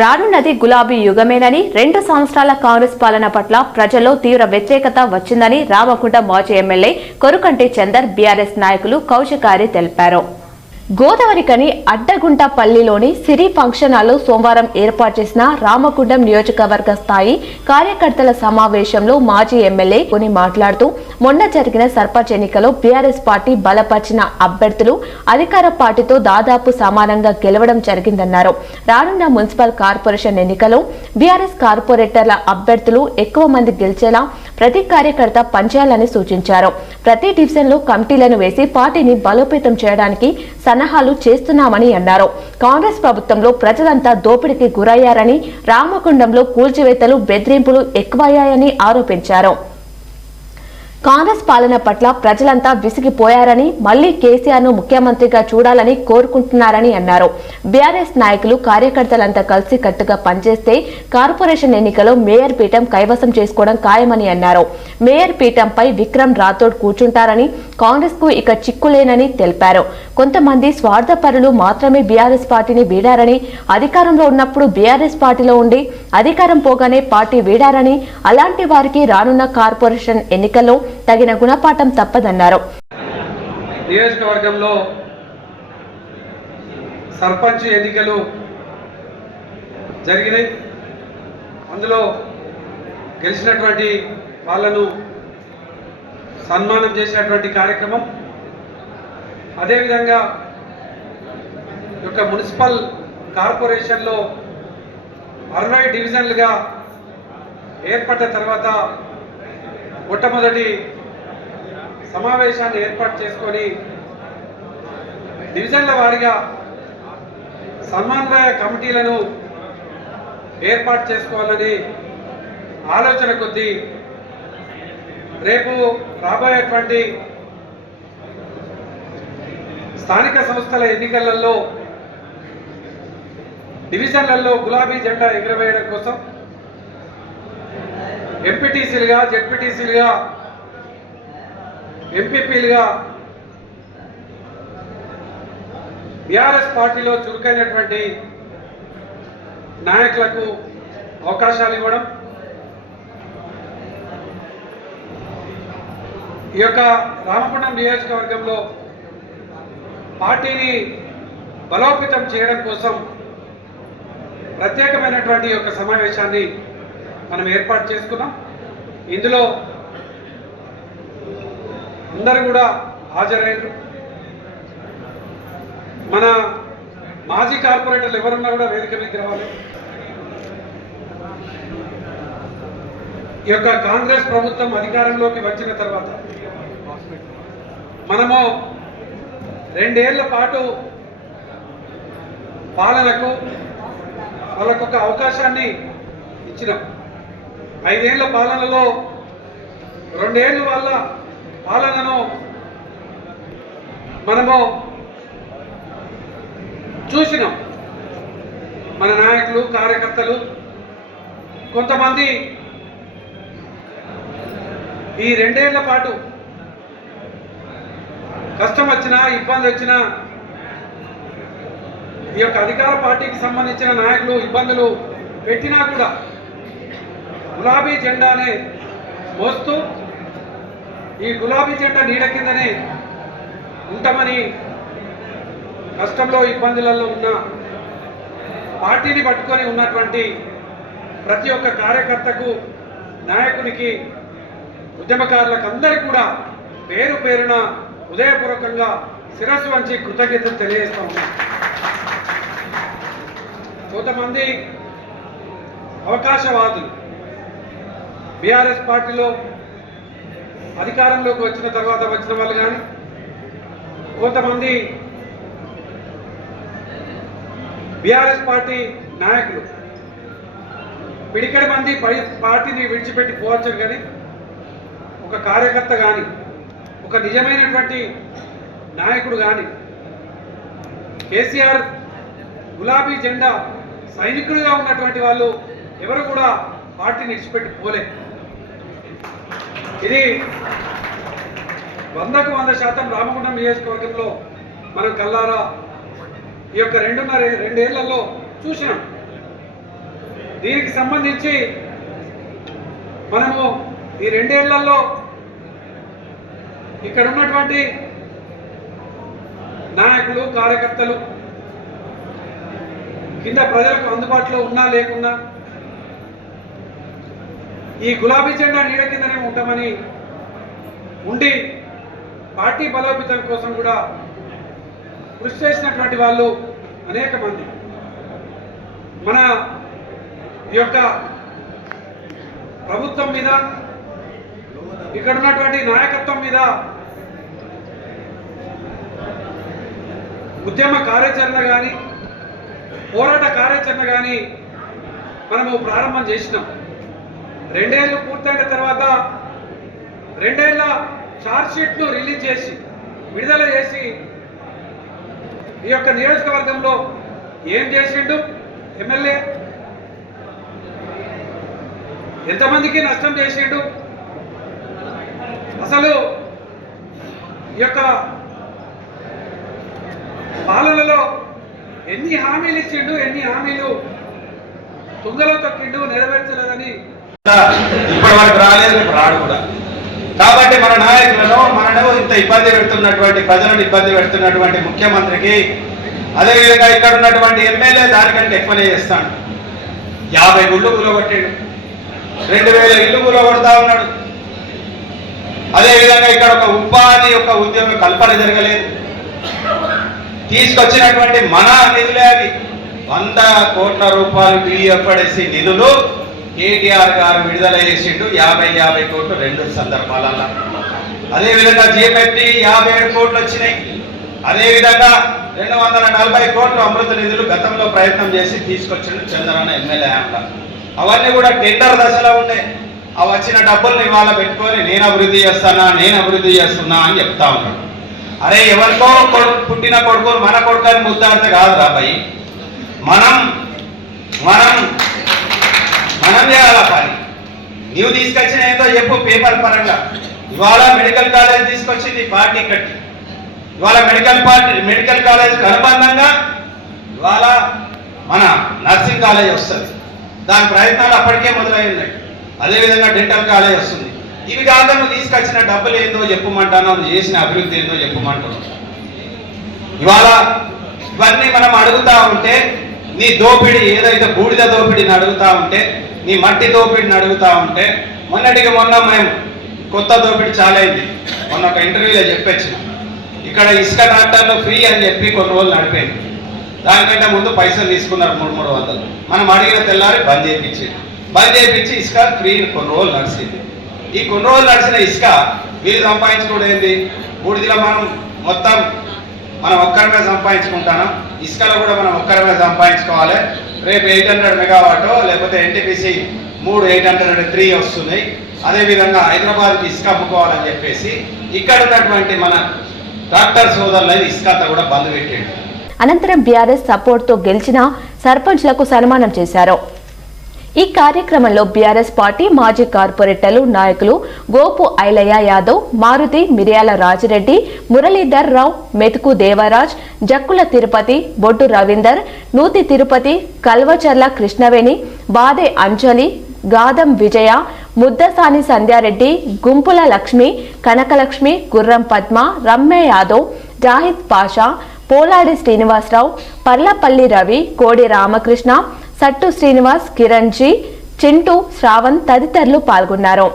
రానున్నది గులాబీ యుగమేనని రెండు సంవత్సరాల కాంగ్రెస్ పాలన పట్ల ప్రజల్లో తీవ్ర వ్యతిరేకత వచ్చిందని రామకుంట మాజీ ఎమ్మెల్యే కొరుకంటి చందర్ బీఆర్ఎస్ నాయకులు కౌశికారి తెలిపారు. గోదావరికని అడ్డగుంటపల్లిలోని సిరి ఫంక్షన్ హాల్లో సోమవారం ఏర్పాటు చేసిన రామగుండం నియోజకవర్గ స్థాయి కార్యకర్తల సమావేశంలో మాజీ ఎమ్మెల్యే కొని మాట్లాడుతూ మొన్న జరిగిన సర్పంచ్ ఎన్నికలో బీఆర్ఎస్ పార్టీ బలపరిచిన అభ్యర్థులు అధికార పార్టీతో దాదాపు సమానంగా గెలవడం జరిగిందన్నారు. రానున్న మున్సిపల్ కార్పొరేషన్ ఎన్నికలో బీఆర్ఎస్ కార్పొరేటర్ల అభ్యర్థులు ఎక్కువ మంది గెలిచేలా ప్రతి కార్యకర్త పనిచేయాలని సూచించారు. ప్రతి డివిజన్లో కమిటీలను వేసి పార్టీని బలోపేతం చేయడానికి సన్నాహాలు చేస్తున్నామని అన్నారు. కాంగ్రెస్ ప్రభుత్వంలో ప్రజలంతా దోపిడీకి గురయ్యారని రామకుండంలో కూల్చివేతలు బెదిరింపులు ఎక్కువయ్యాయని ఆరోపించారు. కాంగ్రెస్ పాలన పట్ల ప్రజలంతా విసిగిపోయారని మళ్ళీ కేసీఆర్ను ముఖ్యమంత్రిగా చూడాలని కోరుకుంటున్నారని అన్నారు. బీఆర్ఎస్ నాయకులు కార్యకర్తలంతా కలిసి కట్టుగా పనిచేస్తే కార్పొరేషన్ ఎన్నికలో మేయర్ పీఠం కైవసం చేసుకోవడం ఖాయమని అన్నారు. మేయర్ పీఠంపై విక్రమ్ రాథోడ్ కూర్చుంటారని కాంగ్రెస్కు ఇక చిక్కులేనని తెలిపారు. కొంతమంది స్వార్థపరులు మాత్రమే బీఆర్ఎస్ పార్టీని వీడారని అధికారంలో ఉన్నప్పుడు బీఆర్ఎస్ పార్టీలో ఉండి అధికారం పోగానే పార్టీ వీడారని అలాంటి వారికి రానున్న కార్పొరేషన్ ఎన్నికల్లో తగిన గుణపాఠం తప్పదన్నారు. నియోజకవర్గంలో సర్పంచ్ ఎన్నికలు జరిగినాయి. అందులో గెలిచినటువంటి వాళ్ళను సన్మానం చేసినటువంటి కార్యక్రమం అదేవిధంగా ఈ యొక్క మున్సిపల్ కార్పొరేషన్లో అరవై డివిజన్లుగా ఏర్పడ్డ తర్వాత మొట్టమొదటి సమావేశాన్ని ఏర్పాటు చేసుకొని డివిజన్ల వారీగా సమన్వయ కమిటీలను ఏర్పాటు చేసుకోవాలని ఆలోచన కొద్దీ రేపు రాబోయేటువంటి స్థానిక సంస్థల ఎన్నికలలో డివిజన్లలో గులాబీ జెండా ఎగురవేయడం కోసం ఎంపీటీసీలుగా జెడ్పీటీసీలుగా ఎంపీపీలుగా బీఆర్ఎస్ పార్టీలో చురుకైనటువంటి నాయకులకు అవకాశాలు ఇవ్వడం ఈ యొక్క రామగుండం నియోజకవర్గంలో పార్టీని బలోపేతం చేయడం కోసం ప్రత్యేకమైనటువంటి యొక్క సమావేశాన్ని మనం ఏర్పాటు చేసుకున్నాం. ఇందులో అందరూ కూడా హాజరయ్యారు. మన మాజీ కార్పొరేటర్లు ఎవరున్నా కూడా వేదిక మీద రావాలి. ఈ యొక్క కాంగ్రెస్ ప్రభుత్వం అధికారంలోకి వచ్చిన తర్వాత మనము రెండేళ్ళ పాటు పాలనకు వాళ్ళకొక అవకాశాన్ని ఇచ్చినాం. ఐదేళ్ళ పాలనలో రెండేళ్ళు వాళ్ళ పాలనను మనము చూసినాం. మన నాయకులు కార్యకర్తలు కొంతమంది ఈ రెండేళ్ళ పాటు కష్టం వచ్చినా ఇబ్బంది వచ్చినా ఈ యొక్క అధికార పార్టీకి సంబంధించిన నాయకులు ఇబ్బందులు పెట్టినా కూడా గులాబీ జెండానే మోస్తూ ఈ గులాబీ జెండా నీడ కిందనే ఉంటామని కష్టంలో ఇబ్బందులలో ఉన్న పార్టీని పట్టుకొని ఉన్నటువంటి ప్రతి ఒక్క కార్యకర్తకు నాయకునికి ఉద్యమకారులకు అందరికీ కూడా పేరు పేరున ఉదయపూర్వకంగా శిరస్సు వంచి కృతజ్ఞతలు తెలియజేస్తా ఉన్నాం. కొంతమంది అవకాశవాదులు బీఆర్ఎస్ పార్టీలో అధికారంలోకి వచ్చిన తర్వాత వచ్చిన వాళ్ళు కానీ కొంతమంది బీఆర్ఎస్ పార్టీ నాయకులు పిడికడి మంది పార్టీని విడిచిపెట్టి పోవచ్చు కానీ ఒక కార్యకర్త కానీ ఒక నిజమైనటువంటి నాయకుడు కానీ కేసీఆర్ గులాబీ జెండా సైనికుడిగా ఉన్నటువంటి వాళ్ళు ఎవరు కూడా పార్టీని ఇచ్చిపెట్టి పోలే. ఇది వందకు వంద శాతం రామగుండం నియోజకవర్గంలో మనం కల్లారా ఈ యొక్క రెండున్నర రెండేళ్ళలో చూసినాం. దీనికి సంబంధించి మనము ఈ రెండేళ్ళలో ఇక్కడ ఉన్నటువంటి నాయకులు కార్యకర్తలు కింద ప్రజలకు అందుబాటులో ఉన్నా లేకున్నా ఈ గులాబీ జెండా నీడ కిందనే ఉంటామని ఉండి పార్టీ బలోపేతం కోసం కూడా కృషి చేసినటువంటి వాళ్ళు అనేక మంది. మన ఈ యొక్క ప్రభుత్వం మీద ఇక్కడ ఉన్నటువంటి నాయకత్వం మీద ఉద్యమ కార్యాచరణ కానీ పోరాట కార్యాచరణ కానీ మనము ప్రారంభం చేసినాం. రెండేళ్ళు పూర్తయిన తర్వాత రెండేళ్ళ చార్జ్షీట్ను రిలీజ్ చేసి విడుదల చేసి ఈ యొక్క నియోజకవర్గంలో ఏం చేసిండు ఎమ్మెల్యే? ఎంతమందికి నష్టం చేసిండు? అసలు ఈ యొక్క పాలనలో ఎన్ని హామీలు ఇచ్చిండు ఎన్ని హామీలు తుంగలో తొక్కిండు నెరవేర్చలేదని ఇప్పటి వరకు రాలేదు రాడు కూడా. కాబట్టి మన నాయకులను మనను ఇంత ఇబ్బంది పెడుతున్నటువంటి ప్రజలను ఇబ్బంది పెడుతున్నటువంటి ముఖ్యమంత్రికి అదేవిధంగా ఇక్కడ ఉన్నటువంటి ఎమ్మెల్యే దానికంటే ఎక్కువనే చేస్తాడు. యాభై గుళ్ళు కూలగొట్టాడు. రెండు వేల ఇల్లు కూలగొడతా ఉన్నాడు. అదేవిధంగా ఇక్కడ ఒక ఉపాధి యొక్క ఉద్యోగ కల్పన జరగలేదు. తీసుకొచ్చినటువంటి మన నిధులే అవి. వంద కోట్ల రూపాయలు బియ్యపడేసి నిధులు కేటీఆర్ గారు విడుదల చేసిండు యాభై యాభై కోట్లు రెండు సందర్భాలలో అదేవిధంగా జీఎంఎఫ్టి యాభై ఏడు కోట్లు వచ్చినాయి. అదేవిధంగా రెండు వందల నలభై కోట్లు అమృత నిధులు గతంలో ప్రయత్నం చేసి తీసుకొచ్చిండు చంద్రన్న ఎమ్మెల్యే అవన్నీ కూడా టెండర్ దశలో ఉన్నాయి ఆ వచ్చిన డబ్బుల్ని ఇవాళ పెట్టుకొని నేను అభివృద్ధి చేస్తానా నేను అభివృద్ధి చేస్తున్నా అని చెప్తా ఉన్నాడు. అరే ఎవరికో కొడుకు పుట్టిన కొడుకు మన కొడుకు అని ముద్దాడితే కాదు రాబాయి మనం మనం మనం చేయాల పని? నీవు తీసుకొచ్చిన ఏదో చెప్పు పేపర్ పరంగా. ఇవాళ మెడికల్ కాలేజ్ తీసుకొచ్చింది పార్టీ కట్టి ఇవాళ మెడికల్ పార్టీ మెడికల్ కాలేజ్ అనుబంధంగా ఇవాళ మన నర్సింగ్ కాలేజ్ వస్తుంది. దాని ప్రయత్నాలు అప్పటికే మొదలై అదేవిధంగా డెంటల్ కాలేజ్ వస్తుంది. ఇవి కాక నువ్వు తీసుకొచ్చిన డబ్బులు ఏందో చెప్పమంటాను నువ్వు చేసిన అభివృద్ధి ఏందో చెప్పమంటాను. ఇవాళ ఇవన్నీ మనం అడుగుతా ఉంటే నీ దోపిడి ఏదైతే బూడిద దోపిడిని అడుగుతా ఉంటే నీ మట్టి దోపిడిని అడుగుతా ఉంటే మొన్నటికి మొన్న మేము కొత్త దోపిడి చాలైంది అయింది. మొన్న ఒక ఇంటర్వ్యూలో చెప్పొచ్చిన. ఇక్కడ ఇసుక ట్రాక్టర్లు ఫ్రీ అని చెప్పి కొన్ని రోజులు నడిపోయింది దానికంటే ముందు పైసలు తీసుకున్నారు మూడు మూడు వందలు. మనం అడిగిన తెల్లారి బంద్ చేయించి బంద్ చేయించి ఇసుక ఫ్రీ కొన్ని రోజులు నడిచింది. ఈ కొన్ని రోజులు నడిచిన ఇసుక వీళ్ళు సంపాదించుకోవడం ఏంది? బూడిదిలో మనం మొత్తం మనం ఒక్కరిమే సంపాదించుకుంటాను? ఇసుకలో కూడా మనం ఒక్కరిమే సంపాదించుకోవాలి. రేపు ఎయిట్ హండ్రెడ్ మెగావాట్ లేకపోతే ఎన్టీపీసీ మూడు ఎయిట్ హండ్రెడ్ త్రీ వస్తున్నాయి. అదేవిధంగా హైదరాబాద్కి ఇసుక అమ్ముకోవాలని చెప్పేసి ఇక్కడ ఉన్నటువంటి మన డాక్టర్ సోదరులని ఇసుక అంతా కూడా బంద్ పెట్టాడు. అనంతరం బీఆర్ఎస్ సపోర్ట్తో గెలిచిన సర్పంచ్లకు సన్మానం చేశారు. ఈ కార్యక్రమంలో బీఆర్ఎస్ పార్టీ మాజీ కార్పొరేటర్లు నాయకులు గోపు ఐలయ్య యాదవ్ మారుతి మిర్యాల రాజిరెడ్డి మురళీధర్ రావు మెతుకు దేవరాజ్ జక్కుల తిరుపతి బొడ్డు రవీందర్ నూతి తిరుపతి కల్వచర్ల కృష్ణవేణి బాదే అంజలి గాదం విజయ ముద్దసాని సంధ్యారెడ్డి గుంపుల లక్ష్మి కనకలక్ష్మి గుర్రం పద్మ రమ్య యాదవ్ జాహిద్ పాషా పోలాడి శ్రీనివాసరావు పర్లపల్లి రవి కోడి రామకృష్ణ సట్టు శ్రీనివాస్ కిరణ్ జీ చింటూ శ్రావణ్ తదితరులు పాల్గొన్నారు.